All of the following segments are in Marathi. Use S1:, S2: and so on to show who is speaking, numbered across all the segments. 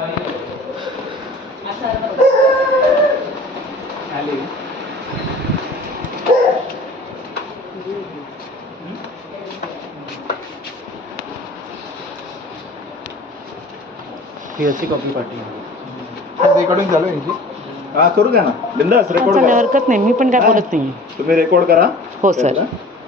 S1: ही अशी कॉपी पाठवली.
S2: रेकॉर्डिंग चालू आहे यांची. हा करू द्या ना, बिंदास रेकॉर्ड करा.
S3: हरकत नाही, मी पण काय बोलत नाही.
S2: तुम्ही रेकॉर्ड करा.
S3: हो सर.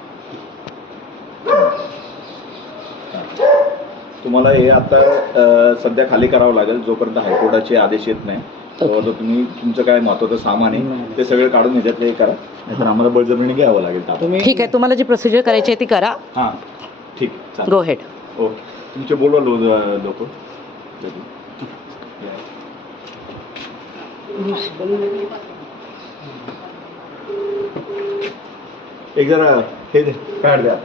S2: तुम्हाला हे आता सध्या खाली करावं लागेल जोपर्यंत हायकोर्टाचे आदेश येत नाही. तर तुम्ही तुमचं काय महत्त्वाचं सामान आहे ते सगळं काढून ह्याच्यातलं हे करा, नाहीतर आम्हाला बळजबरीने घ्यावं लागेल.
S1: तुम्ही
S3: ठीक आहे, तुम्हाला जी प्रोसिजर करायची आहे ती करा.
S2: हां ठीक चालेल.
S3: Go ahead.
S2: हो तुमचे बोलवा लोक. एक जरा हे दे पॅड द्या.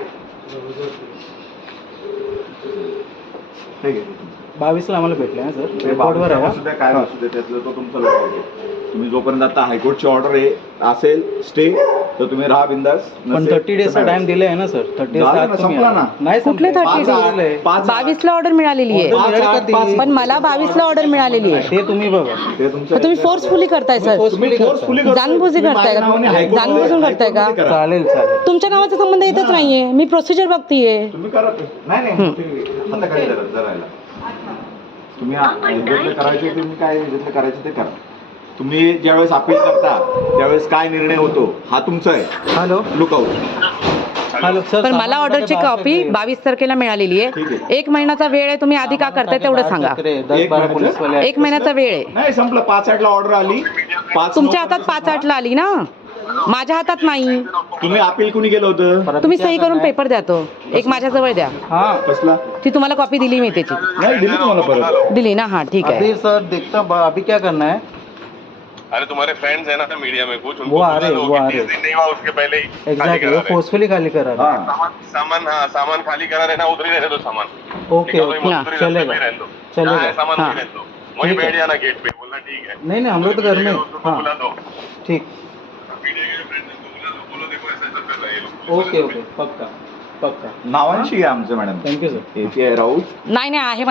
S2: ठीक आहे.
S1: 22ला आम्हाला भेटले ना सर.
S2: रेकॉर्डवर आहे सुद्धा काय असू दे त्यातलं तो तुमचा लोक. तुम्ही जोपर्यंत आता हायकोर्टची ऑर्डर असेल स्टे तर तुम्ही राहा बिंदास.
S1: पण 30 डेजचा टाइम दिले आहे ना सर. 30 डेज
S2: संपला ना.
S1: नाही
S3: कुठले 30 डेज? 22ला ऑर्डर मिळालेली आहे, पण मला 22ला ऑर्डर मिळालेली आहे.
S1: ते तुम्ही बघा.
S2: ते तुमचं
S3: तुम्ही फोर्सफुली करताय सर. जानबुजी करताय का? जानबुजून करताय का?
S1: चालेल चालेल.
S3: तुमच्या नावाचा संबंध येतच नाहीये, मी प्रोसिजर बघतीये.
S2: तुम्ही करा ते. नाही हाताखाली धरायला तुम्ही जे करायचे तुम्ही काय जे करायचे ते करा. तुम्ही ज्यावेळेस अपील करता त्यावेळेस काय निर्णय होतो हा तुमचा आहे.
S1: Hello
S2: lookout.
S1: Hello sir.
S3: पण मला ऑर्डरची कॉपी 22 तारखेला मिळालेली आहे. 1 महिन्याचा वेळ आहे, तुम्ही आधी का करताय तेवढं सांगा. 1 महिन्याचा वेळ आहे.
S2: नाही संपलं. 5-8 ला ऑर्डर आली.
S3: तुमच्या हातात 5-8ला आली ना, माझ्या हातात नाही.
S2: तुम्ही अपील कुणी केलं होतं?
S3: तुम्ही सही करून पेपर द्या, तो एक माझ्याजवळ द्या.
S2: हा कसला?
S3: ती तुम्हाला कॉपी दिली मी त्याची.
S2: नाही दिली तुम्हाला परत
S3: दिली ना. हाँ ठीक है.
S1: अभी सर देखता अभी क्या करना है.
S4: अरे तुम्हारे फ्रेंड्स हैं ना मीडिया में, कुछ
S1: वो आ रहे
S4: नहीं हुआ उसके पहले ही
S1: एग्जैक्टली वो फोर्सफुली खाली करा रहे हैं.
S4: सामान खाली करा रहे ना, उधर ही रहने दो सामान.
S1: ओके चलेगा चलेगा.
S4: सामान नहीं रहने दो, वही बैठ जाना गेट पे. बोलना ठीक है.
S1: नहीं हम लोग तो घर में. हाँ
S4: बुला दो.
S1: ठीक.
S4: मीडिया के फ्रेंड्स को बुला दो, बोलो देखो ऐसा ऐसा कर रहे हैं ये लोग.
S1: ओके ओके पक्का पक्का.
S2: नावांशी आहे आमचं मॅडम.
S1: Thank you sir.
S2: राऊत.
S3: नाही नाही आहे